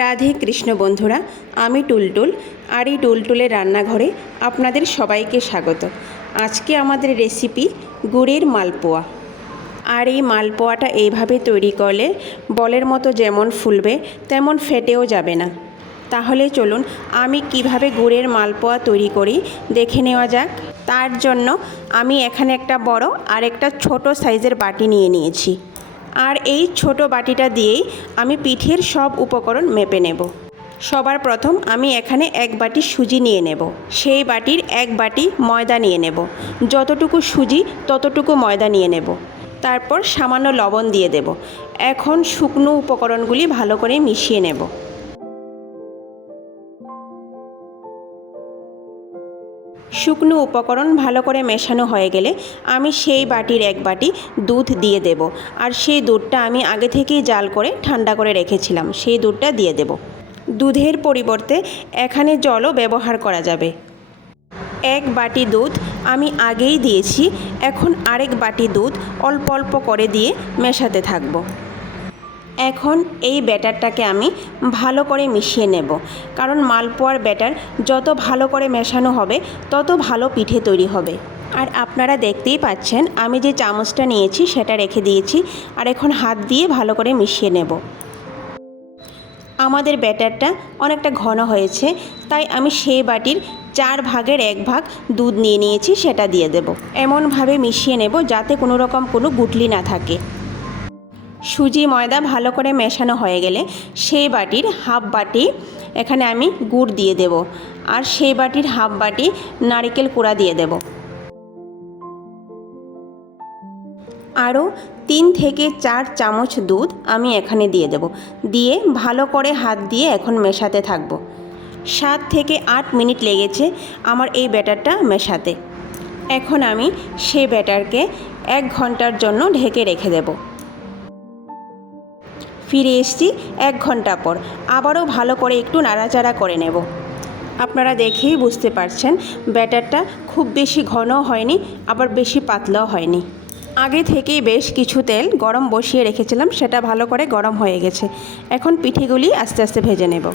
রাধে কৃষ্ণ বন্ধুরা, আমি টুলটুল আর এই টুলটুলের রান্নাঘরে আপনাদের সবাইকে স্বাগত। আজকে আমাদের রেসিপি গুড়ের মালপোয়া। আর এই মালপোয়াটা এইভাবে তৈরি করলে বলের মতো যেমন ফুলবে তেমন ফেটেও যাবে না। তাহলে চলুন আমি কিভাবে গুড়ের মালপোয়া তৈরি করি দেখে নেওয়া যাক। তার জন্য আমি এখানে একটা বড় আর একটা ছোট সাইজের বাটি নিয়ে নিয়েছি। আর এই ছোট বাটিটা দিয়েই আমি পিঠের সব উপকরণ মেপে নেব। সবার প্রথম আমি এখানে এক বাটি সুজি নিয়ে নেব। সেই বাটির এক বাটি ময়দা নিয়ে নেব। যতটুকু সুজি ততটুকু ময়দা নিয়ে নেব। তারপর সামান্য লবণ দিয়ে দেব। এখন শুকনো উপকরণগুলি ভালো করে মিশিয়ে নেব। শুকনো উপকরণ ভালো করে মেশানো হয়ে গেলে আমি সেই বাটির এক বাটি দুধ দিয়ে দেব। আর সেই দুধটা আমি আগে থেকেই জাল করে ঠান্ডা করে রেখেছিলাম, সেই দুধটা দিয়ে দেব। দুধের পরিবর্তে এখানে জলও ব্যবহার করা যাবে। এক বাটি দুধ আমি আগেই দিয়েছি, এখন আরেক বাটি দুধ অল্প অল্প করে দিয়ে মেশাতে থাকব। এখন এই ব্যাটারটাকে আমি ভালো করে মিশিয়ে নেব, কারণ মালপোয়ার ব্যাটার যত ভালো করে মেশানো হবে তত ভালো পিঠে তৈরি হবে। আর আপনারা দেখতেই পাচ্ছেন আমি যে চামচটা নিয়েছি সেটা রেখে দিয়েছি, আর এখন হাত দিয়ে ভালো করে মিশিয়ে নেব। আমাদের ব্যাটারটা অনেকটা ঘন হয়েছে, তাই আমি সেই বাটির 4 ভাগের 1 ভাগ দুধ নিয়ে নিয়েছি, সেটা দিয়ে দেব। এমনভাবে মিশিয়ে নেব যাতে কোনো রকম কোনো গুটলি না থাকে। সুজি ময়দা ভালো করে মেশানো হয়ে গেলে সেই বাটির হাফ বাটি এখানে আমি গুড় দিয়ে দেব, আর সেই বাটির হাফ বাটি নারকেল কোড়া দিয়ে দেব। আরও 3 থেকে 4 চামচ দুধ আমি এখানে দিয়ে দেব। দিয়ে ভালো করে হাত দিয়ে এখন মেশাতে থাকব। 7 থেকে 8 মিনিট লেগেছে আমার এই ব্যাটারটা মেশাতে। এখন আমি সেই ব্যাটারকে 1 ঘন্টার জন্য ঢেকে রেখে দেব। ফিরে এসেছি 1 ঘন্টা পর। আবারও ভালো করে একটু নাড়াচাড়া করে নেব। আপনারা দেখেই বুঝতে পারছেন ব্যাটারটা খুব বেশি ঘনও হয়নি, আবার বেশি পাতলাও হয়নি। আগে থেকেই বেশ কিছু তেল গরম বসিয়ে রেখেছিলাম, সেটা ভালো করে গরম হয়ে গেছে। এখন পিঠেগুলি আস্তে আস্তে ভেজে নেব।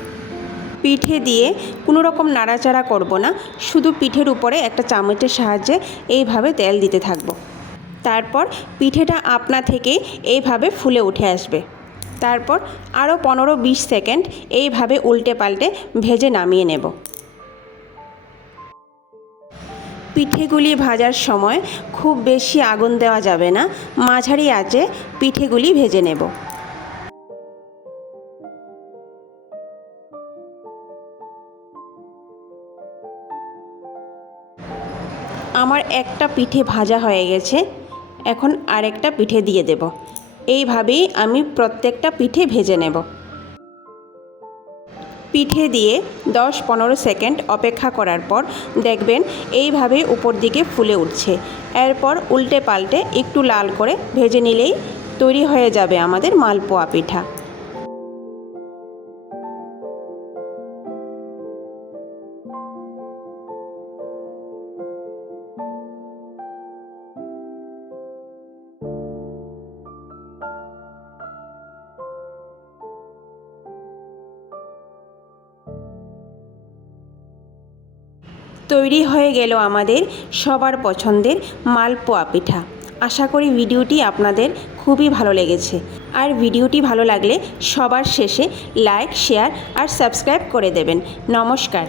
পিঠে দিয়ে কোনো রকম নাড়াচাড়া করব না, শুধু পিঠের উপরে একটা চামচের সাহায্যে এইভাবে তেল দিতে থাকব। তারপর পিঠেটা আপনা থেকেই এইভাবে ফুলে উঠে আসবে। তারপর আরও 15-20 সেকেন্ড এইভাবে উল্টে পাল্টে ভেজে নামিয়ে নেব। পিঠেগুলি ভাজার সময় খুব বেশি আগুন দেওয়া যাবে না, মাঝারি আঁচে পিঠেগুলি ভেজে নেব। আমার একটা পিঠে ভাজা হয়ে গেছে, এখন আরেকটা পিঠে দিয়ে দেব। এইভাবেই আমি প্রত্যেকটা পিঠে ভেজে নেব। পিঠে দিয়ে 10-15 সেকেন্ড অপেক্ষা করার পর দেখবেন এইভাবে উপর দিকে ফুলে উঠছে। এরপর উল্টে পাল্টে একটু লাল করে ভেজে নিলেই তৈরি হয়ে যাবে আমাদের মালপোয়া পিঠা। তৈরি হয়ে গেল আমাদের সবার পছন্দের মালপোয়া পিঠা। আশা করি ভিডিওটি আপনাদের খুবই ভালো লেগেছে। আর ভিডিওটি ভালো লাগলে সবার শেষে লাইক, শেয়ার আর সাবস্ক্রাইব করে দেবেন। নমস্কার।